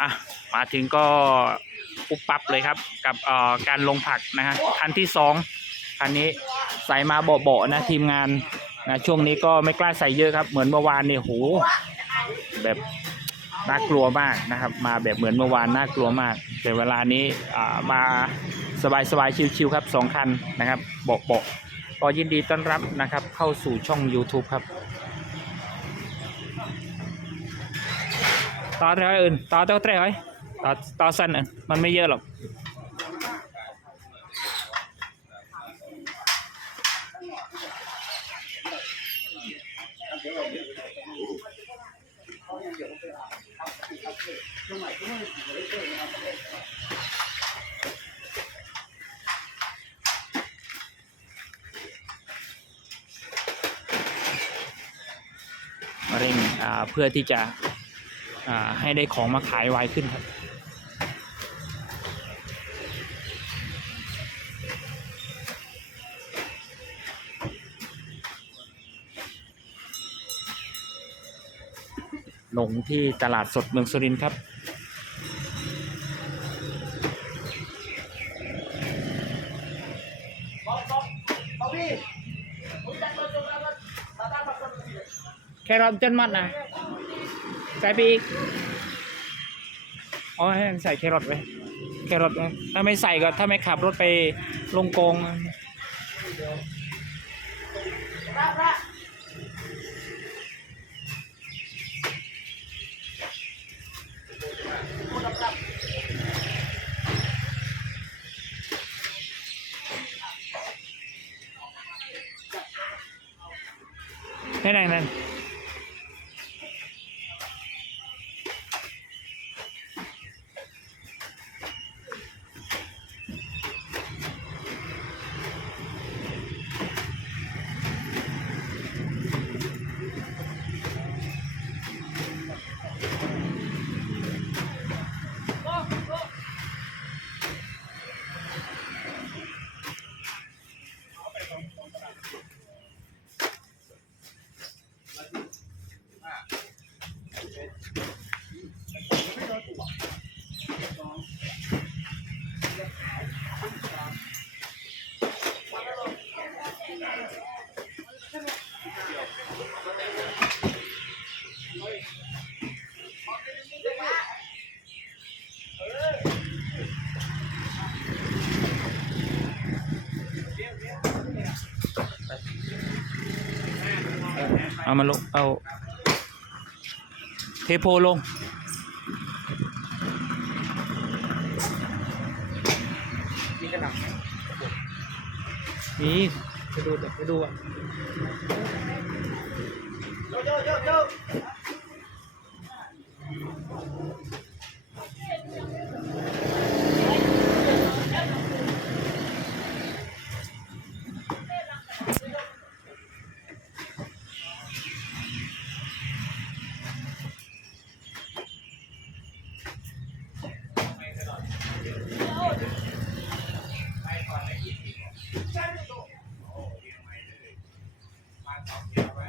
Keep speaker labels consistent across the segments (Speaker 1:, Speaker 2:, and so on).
Speaker 1: อะมาถึงก็ปุ๊บปั๊บเลยครับ กับเอ่อการลงผักนะฮะคันที่สองคันนี้ใส่มาเบาๆนะทีมงานนะช่วงนี้ก็ไม่กล้าใส่เยอะครับ เหมือนเมื่อวานเนี่ยโหแบบน่ากลัวมากนะครับ มาแบบเหมือนเมื่อวานน่ากลัวมาก แต่เวลานี้อ่ามาสบายๆชิวๆครับสองคันนะครับเบาๆก็ยินดีต้อนรับนะครับเข้าสู่ช่อง YouTube ครับ ต่อเท่าไหร่อื่นต่อเท่าไหร่เอ้ยต่อต่อสั้นอะมันไม่เยอะหรอกเร่งเพื่อที่จะ ให้ได้ของมาขายไวขึ้นครับลงที่ตลาดสดเมืองสุรินทร์ครับ แค่รอทจนมัดนะ ใส่ไปอีกอ๋อให้ใส่แครอทไปแครอทนะถ้าไม่ใส่ก็ถ้าไม่ขับรถไปลงกองแค่ไหนนั่น เอามาลง เอาเทโพลงนี่ไปดูเดี๋ยวไปดูอะ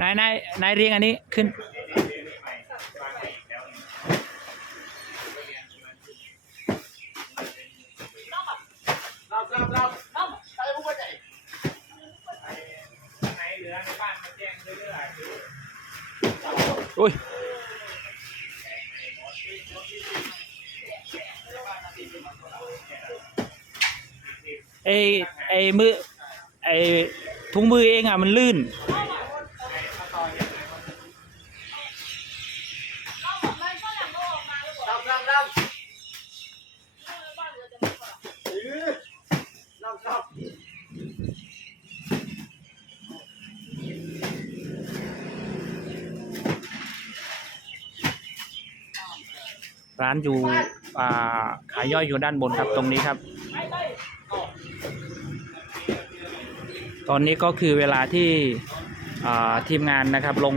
Speaker 1: นายนายนายเรียงอันนี้ขึ้น อุ้ยไอไอมือไอถุงมือเองอะมันลื่น ร้านอยู่ขายย่อยอยู่ด้านบนครับตรงนี้ครับ ตอนนี้ก็คือเวลาที่ทีมงานนะครับลง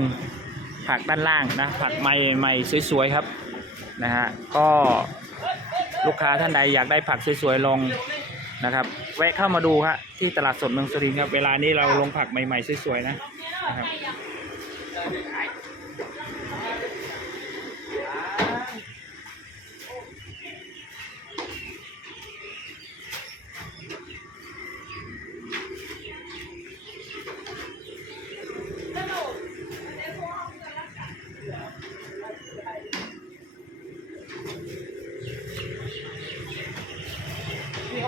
Speaker 1: ผักด้านล่างนะผักใหม่ใหม่สวยๆครับนะฮะก็ลูกค้าท่านใดอยากได้ผักสวยๆลองนะครับแวะเข้ามาดูฮะที่ตลาดสดเมืองสุรินทร์ครับเวลานี้เราลงผักใหม่ๆสวยๆนะนะครับ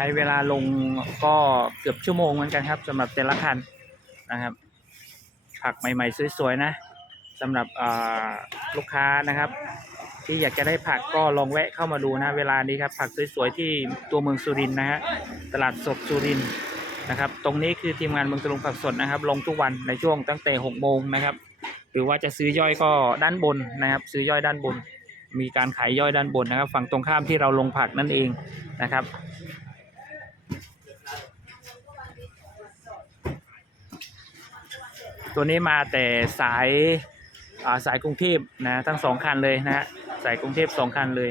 Speaker 1: ช้เวลาลงก็เกือบชั่วโมงเหมือนกันครับสำหรับแต่ละคันนะครับ ผักใหม่ ๆ สวยๆนะสำหรับลูกค้านะครับ ที่อยากจะได้ผักก็ลองแวะเข้ามาดูนะ เวลานี้ครับผักสวยๆที่ตัวเมืองสุรินทร์นะฮะตลาดสดสุรินทร์นะครับ ตรงนี้คือทีมงานเมืองตะลุงผักสดนะครับ ลงทุกวันในช่วงตั้งแต่6โมงนะครับ หรือว่าจะซื้อย่อยก็ด้านบนนะครับ ซื้อย่อยด้านบนมีการขายย่อยด้านบนนะครับ ฝั่งตรงข้ามที่เราลงผักนั่นเองนะครับ ตัวนี้มาแต่สายอ่าสายกรุงเทพนะทั้งสองคันเลยนะฮะสายกรุงเทพสองคันเลย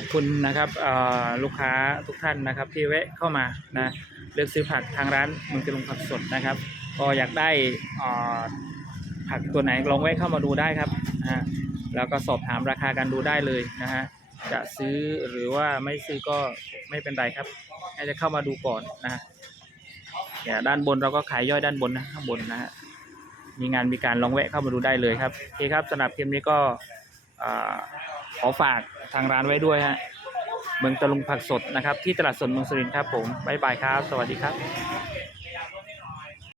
Speaker 1: อบคุณนะครับลูกค้าทุกท่านนะครับ ที่แวะเข้ามานะเลือกซื้อผักทางร้านมืองกรุงผักสดนะครับ ก็อยากได้ผักตัวไหนลองแวะเข้ามาดูได้ครับนะฮะแล้วก็สอบถามราคากันดูได้เลยนะฮะจะซื้อหรือว่าไม่ซื้อก็ไม่เป็นไรครับให้จะเข้ามาดูก่อนนะเนี่ยด้านบนเราก็ขายย่อยด้านบนนะข้างบนนะฮะมีงานมีการลองแวะเข้ามาดูได้เลยครับโอเคครับสำหรับคลิปนี้ก็อ่อ ขอฝากทางร้านไว้ด้วยฮะเมืองตะลุงผักสดนะครับ ที่ตลาดสดเมืองสุรินทร์ครับผมบ๊ายบายครับ สวัสดีครับ